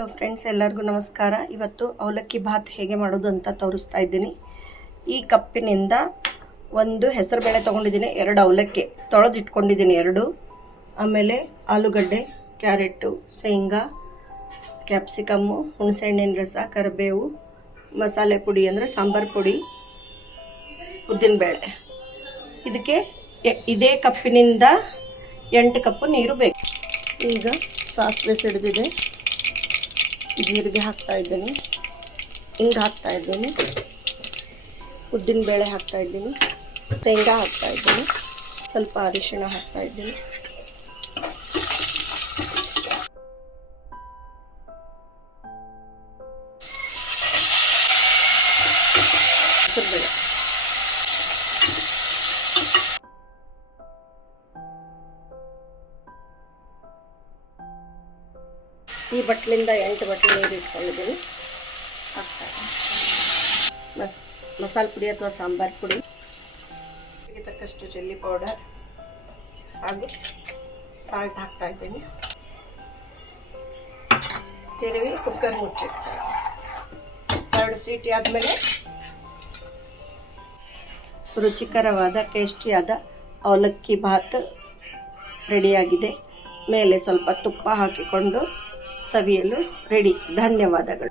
Hello friends, ಎಲ್ಲರಿಗೂ ನಮಸ್ಕಾರ. ಇವತ್ತು ಅವಲಕ್ಕಿ ಭಾತ್ ಹೇಗೆ ಮಾಡೋದು ಅಂತ ತೋರಿಸ್ತಾ ಇದ್ದೀನಿ. ಈ ಕಪ್ಪಿನಿಂದ ಒಂದು ಹೆಸರುಬೇಳೆ ತೊಗೊಂಡಿದ್ದೀನಿ, 2 ಅವಲಕ್ಕಿ ತೊಳೆದಿಟ್ಕೊಂಡಿದ್ದೀನಿ 2. ಆಮೇಲೆ ಆಲೂಗಡ್ಡೆ, ಕ್ಯಾರೆಟು, ಶೇಂಗಾ, ಕ್ಯಾಪ್ಸಿಕಮ್ಮು, ಹುಣಸೆಹಣ್ಣಿನ ರಸ, ಕರಿಬೇವು, ಮಸಾಲೆ ಪುಡಿ ಅಂದರೆ ಸಾಂಬಾರು ಪುಡಿ, ಉದ್ದಿನಬೇಳೆ. ಇದಕ್ಕೆ ಇದೇ ಕಪ್ಪಿನಿಂದ 8 ಕಪ್ಪು ನೀರು ಬೇಕು. ಈಗ ಸಾಸಿವೆ ಸಿಡಿದಿದೆ, ಜೀರಿಗೆ ಹಾಕ್ತಾ ಇದ್ದೀನಿ, ಹಿಂಗೆ ಹಾಕ್ತಾ ಇದ್ದೀನಿ, ಉದ್ದಿನಬೇಳೆ ಹಾಕ್ತಾ ಇದ್ದೀನಿ, ಶೇಂಗಾ ಹಾಕ್ತಾ ಇದ್ದೀನಿ, ಸ್ವಲ್ಪ ಅರಿಶಿಣ ಹಾಕ್ತಾ ಇದ್ದೀನಿ, ಹೆಸರುಬೇಳೆ, ಈ ಬಟ್ಲಿಂದ 8 ಬಟ್ಲು ನೀರು ಇಟ್ಕೊಂಡಿದ್ದೀನಿ. ಹಾಕ್ತಾ ಇದ್ದೀನಿ ಮಸಾಲೆ ಪುಡಿ ಅಥವಾ ಸಾಂಬಾರು ಪುಡಿ, ಇದಕ್ಕೆ ತಕ್ಕಷ್ಟು ಚಿಲ್ಲಿ ಪೌಡರ್ ಹಾಗೂ ಸಾಲ್ಟ್ ಹಾಕ್ತಾ ಇದ್ದೀನಿ. ತಿರುವಿ ಕುಕ್ಕರ್ ಮುಚ್ಚಿಡ್ತಾ ಇದ್ದೀನಿ. 2 ಸೀಟಿ ಆದಮೇಲೆ ರುಚಿಕರವಾದ ಟೇಸ್ಟಿಯಾದ ಅವಲಕ್ಕಿ ಭಾತ್ ರೆಡಿಯಾಗಿದೆ. ಮೇಲೆ ಸ್ವಲ್ಪ ತುಪ್ಪ ಹಾಕಿಕೊಂಡು ಸವಿಯಲು ರೆಡಿ. ಧನ್ಯವಾದಗಳು.